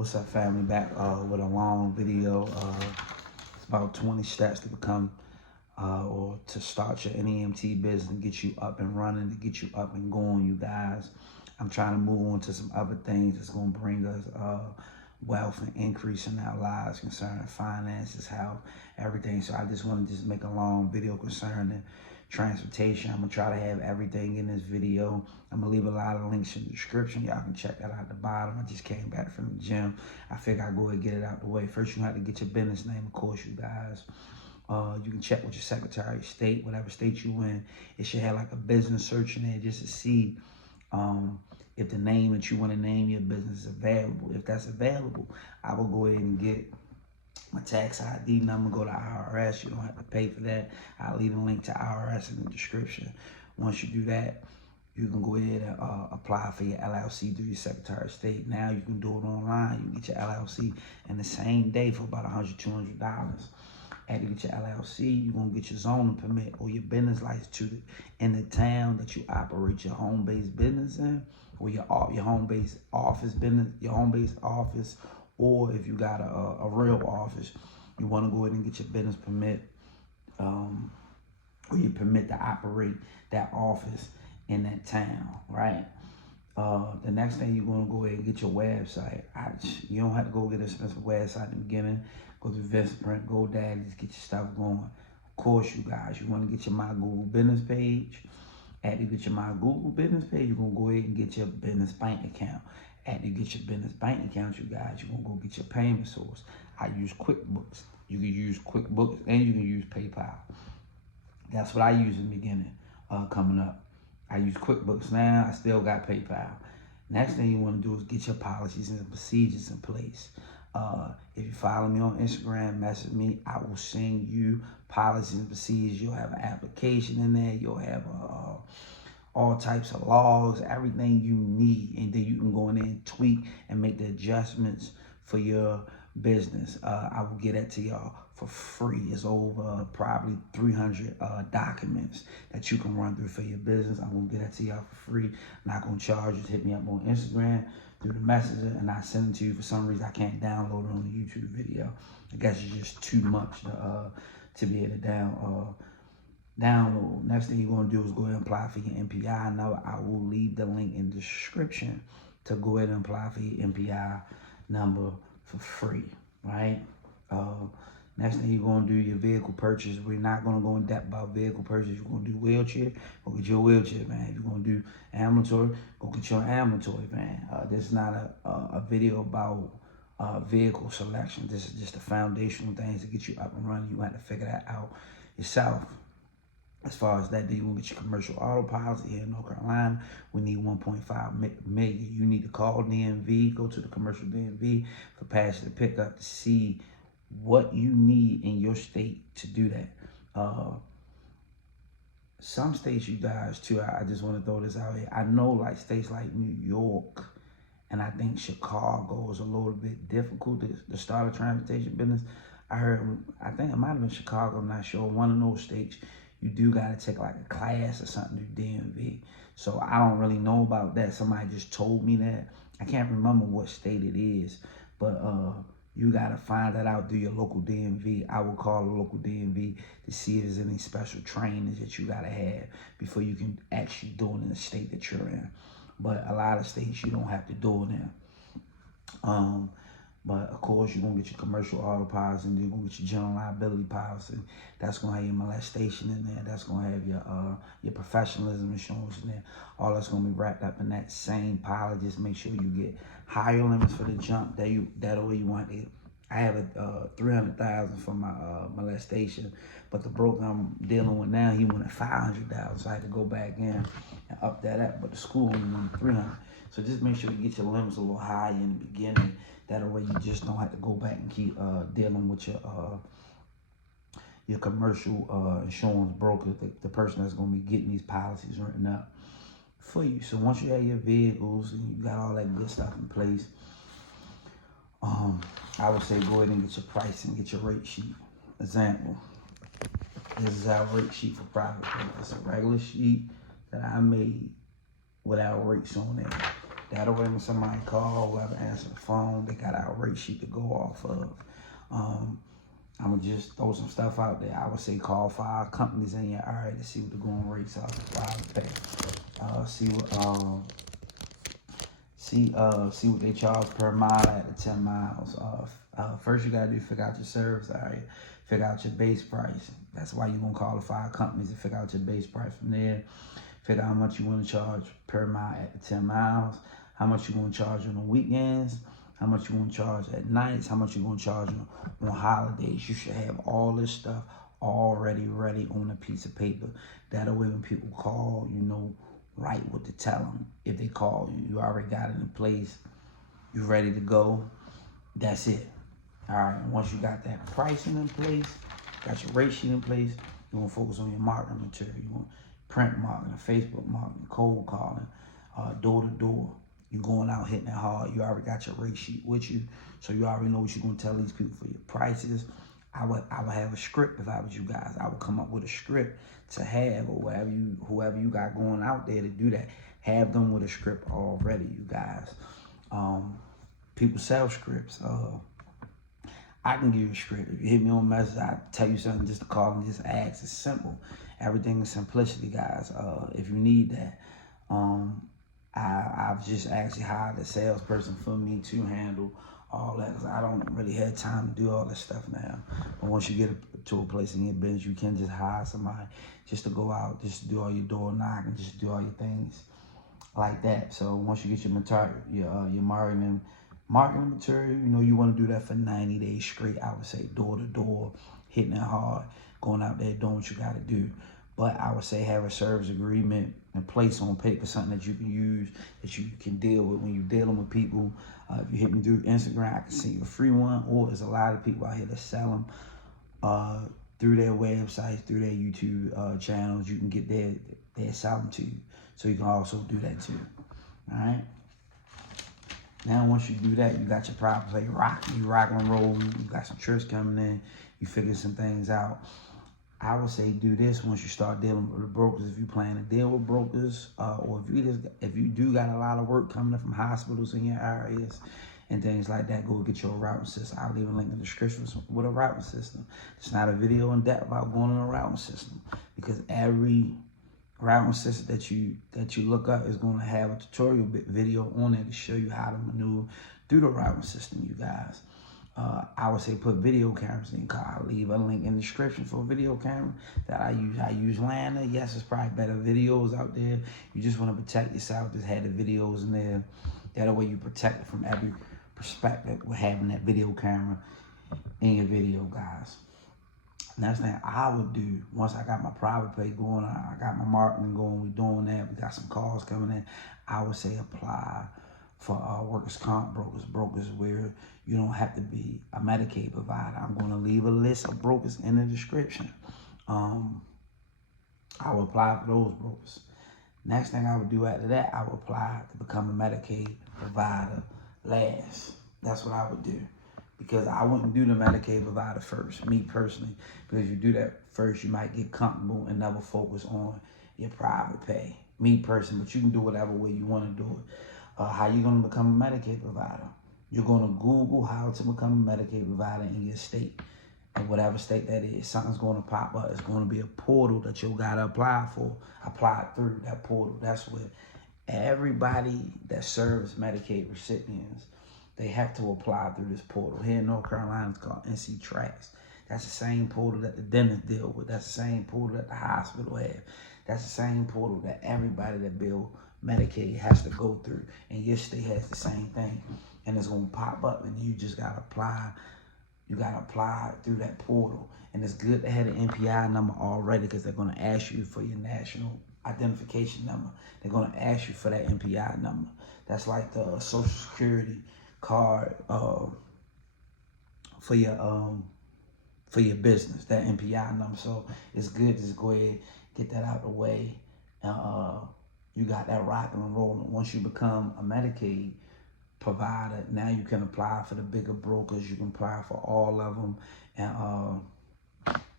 What's up, family? Back with a long video. It's about 20 steps to become or to start your NEMT business and get you up and running, to get you up and going, you guys. I'm trying to move on to some other things that's going to bring us wealth and increase in our lives concerning finances, health, everything. So I just want to make a long video concerning transportation. I'm going to try to have everything in this video. I'm going to leave a lot of links in the description. Y'all can check that out at the bottom. I just came back from the gym. I figured I'd go ahead and get it out the way. First, you have to get your business name, of course, you guys. You can check with your Secretary of State, whatever state you in. It should have like a business search in there just to see if the name that you want to name your business is available. If that's available, I will go ahead and get my tax ID number, go to IRS. You don't have to pay for that. I'll leave a link to IRS in the description. Once you do that, you can go ahead and apply for your LLC through your Secretary of State. Now you can do it online. You can get your LLC in the same day for about $100, $200. After you get your LLC, you're going to get your zoning permit or your business license in the town that you operate your home-based business in, or your home-based office business, your home-based office, or if you got a real office, you want to go ahead and get your business permit or your permit to operate that office in that town, right? The next thing, you're going to go ahead and get your website. You don't have to go get an expensive website in the beginning. Go to Vistaprint, GoDaddy, just get your stuff going. Of course, you guys, you want to get your My Google Business page. After you get your My Google Business page, you're going to go ahead and get your business bank account. After you get your business bank account, you guys, you're going to go get your payment source. I use QuickBooks. You can use QuickBooks and you can use PayPal. That's what I use in the beginning, coming up. I use QuickBooks now. I still got PayPal. Next thing you want to do is get your policies and procedures in place. If you follow me on Instagram, message me. I will send you policies and procedures. You'll have an application in there. You'll have all types of logs, everything you need. And then you can go in there and tweak and make the adjustments for your business. I will get that to y'all for free. It's over probably 300 documents that you can run through for your business. I'm going to get that to y'all for free. I'm not going to charge you. Hit me up on Instagram through the messenger and I send it to you. For some reason, I can't download it on the YouTube video. I guess it's just too much to be able to download. Next thing you're going to do is go ahead and apply for your NPI number. I will leave the link in the description to go ahead and apply for your NPI number for free, right? Next thing you're going to do, your vehicle purchase. We're not going to go in depth about vehicle purchase. You're going to do wheelchair, go get your wheelchair van. If you're going to do ambulatory, go get your ambulatory van. This is not a video about vehicle selection. This is just the foundational things to get you up and running. You have to figure that out yourself. As far as that, then you want to get your commercial auto policy here in North Carolina. We need 1.5 million. You need to call DMV, go to the commercial DMV for pass the pickup to see what you need in your state to do that. Some states, you guys, too, I just want to throw this out here. I know like states like New York and I think Chicago is a little bit difficult to start a transportation business. I think it might have been Chicago, I'm not sure. One of those states, you do got to take like a class or something to DMV. So I don't really know about that. Somebody just told me that. I can't remember what state it is, but you got to find that out through your local DMV. I will call the local DMV to see if there's any special trainings that you got to have before you can actually do it in the state that you're in. But a lot of states, you don't have to do it in. But of course, you're going to get your commercial auto policy and you're going to get your general liability policy. That's going to have your molestation in there. That's going to have your professionalism insurance in there. All that's going to be wrapped up in that same policy. Just make sure you get higher limits for the jump that way you want it. I have a $300,000 for my molestation, but the broker I'm dealing with now, he wanted $500,000, so I had to go back in and up that up. But the school only wanted $300,000. So just make sure you get your limits a little higher in the beginning. That way you just don't have to go back and keep dealing with your commercial insurance broker, the person that's going to be getting these policies written up for you. So once you have your vehicles and you got all that good stuff in place, I would say go ahead and get your pricing, get your rate sheet. Example, this is our rate sheet for private pay. It's a regular sheet that I made without rates on there. That way when somebody call, whoever answer the phone, they got our rate sheet to go off of. I'm gonna just throw some stuff out there. I would say call 5 companies in your area to see what the going rates are for private pay. See what they charge per mile at the 10 miles. First you gotta do figure out your service area, figure out your base price. That's why you gonna call the 5 companies to figure out your base price. From there, figure out how much you want to charge per mile at the 10 miles, how much you want to charge on the weekends, how much you want to charge at nights, how much you want to charge on holidays. You should have all this stuff already ready on a piece of paper. That way when people call, you know right what to tell them. If they call you, you already got it in place. You ready to go. That's it. All right, and once you got that pricing in place, got your rate sheet in place, you want to focus on your marketing material. You want print marketing, Facebook marketing, cold calling, door to door. You going out hitting it hard. You already got your rate sheet with you, so you already know what you're gonna tell these people for your prices. I would have a script if I was you guys. I would come up with a script to have, or whoever you got going out there to do that, have them with a script already, you guys. People sell scripts. I can give you a script. If you hit me on a message, I tell you something just to call and just ask. It's simple. Everything is simplicity, guys. If you need that, I've just actually hired a salesperson for me to handle all that, because I don't really have time to do all this stuff now. But once you get to a place in your business, you can just hire somebody just to go out, just to do all your door knocking, just do all your things like that. So once you get your material, your marketing material, you know you want to do that for 90 days straight. I would say door to door, hitting it hard, going out there doing what you got to do. But I would say have a service agreement in place on paper, something that you can use, that you can deal with when you're dealing with people. If you hit me through Instagram, I can send you a free one, or there's a lot of people out here that sell them through their websites, through their YouTube channels. You can get they'll sell them to you. So you can also do that too. All right. Now, once you do that, you got your private play you rock and roll. You got some trips coming in. You figure some things out. I would say do this once you start dealing with the brokers. If you plan to deal with brokers, or if you do got a lot of work coming in from hospitals in your areas and things like that, go get your routing system. I'll leave a link in the description with a routing system. It's not a video in depth about going on a routing system, because every routing system that you look up is going to have a tutorial video on it to show you how to maneuver through the routing system, you guys. I would say put video cameras in your car. I'll leave a link in the description for a video camera that I use. I use Lana. Yes, it's probably better videos out there. You just want to protect yourself. Just have the videos in there. That way you protect it from every perspective with having that video camera in your video, guys. Next thing I would do, once I got my private pay going, I got my marketing going, we doing that, we got some calls coming in, I would say apply for workers' comp brokers where you don't have to be a Medicaid provider. I'm going to leave a list of brokers in the description. I would apply for those brokers. Next thing I would do after that, I would apply to become a Medicaid provider last. That's what I would do. Because I wouldn't do the Medicaid provider first, me personally. Because if you do that first, you might get comfortable and never focus on your private pay. Me personally, but you can do whatever way you want to do it. How you going to become a Medicaid provider? You're going to Google how to become a Medicaid provider in your state. And whatever state that is, something's going to pop up. It's going to be a portal that you got to apply for. Apply through that portal. That's where everybody that serves Medicaid recipients, they have to apply through this portal. Here in North Carolina, it's called NC Tracks. That's the same portal that the dentist deal with. That's the same portal that the hospital have. That's the same portal that everybody that bill Medicaid has to go through. And your state has the same thing. And it's going to pop up, and you just got to apply. You got to apply through that portal. And it's good to have an NPI number already, because they're going to ask you for your national identification number. They're going to ask you for that NPI number. That's like the Social Security card for your business, that NPI number. So it's good to just go ahead, get that out the way. You got that rocking and rolling. Once you become a Medicaid provider, now you can apply for the bigger brokers. You can apply for all of them, and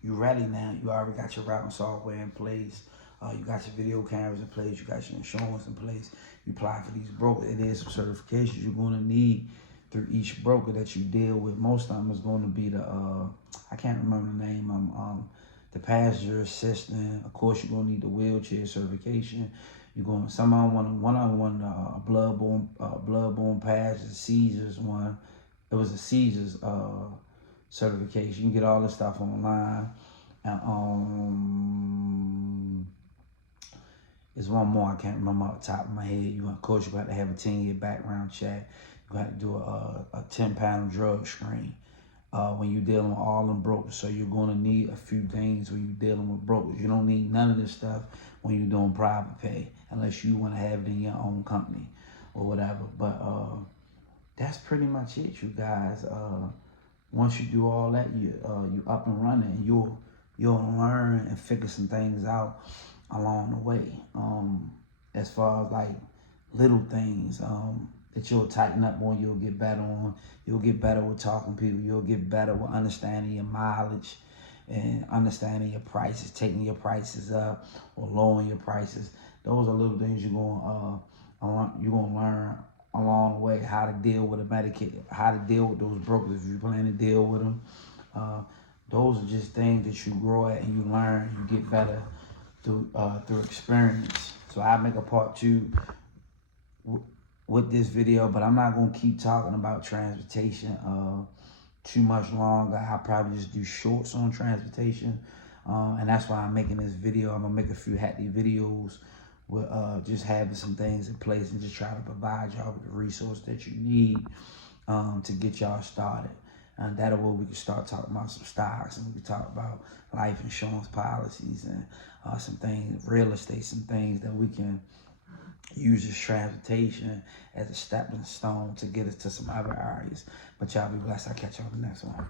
you ready now. You already got your routing software in place. You got your video cameras in place. You got your insurance in place. You apply for these brokers. It is some certifications you're going to need through each broker that you deal with. Most of them is going to be the, I can't remember the name of them, the passenger assistant. Of course, you're going to need the wheelchair certification. You're going, some of them want the bloodborne pass, the seizures one. It was a seizures certification. You can get all this stuff online. And there's one more I can't remember off the top of my head. Of course, you got to have a 10-year background check. You got to do a 10-pound drug screen when you're dealing with all them brokers. So you're going to need a few things when you're dealing with brokers. You don't need none of this stuff when you're doing private pay, unless you want to have it in your own company or whatever. But that's pretty much it, you guys. Once you do all that, you up and running. You'll learn and figure some things out along the way. As far as like little things that you'll tighten up on, you'll get better on. You'll get better with talking to people. You'll get better with understanding your mileage and understanding your prices, taking your prices up or lowering your prices. Those are little things you're gonna learn along the way, how to deal with a Medicaid, how to deal with those brokers if you plan to deal with them. Those are just things that you grow at and you learn, you get better through experience. So I make a part 2 with this video, but I'm not gonna keep talking about transportation too much longer. I'll probably just do shorts on transportation, and that's why I'm making this video. I'm gonna make a few happy videos with just having some things in place and just try to provide y'all with the resource that you need to get y'all started. And that way we can start talking about some stocks, and we can talk about life insurance policies and some things, real estate, some things that we can use this transportation as a stepping stone to get us to some other areas. But y'all be blessed. I'll catch y'all on the next one.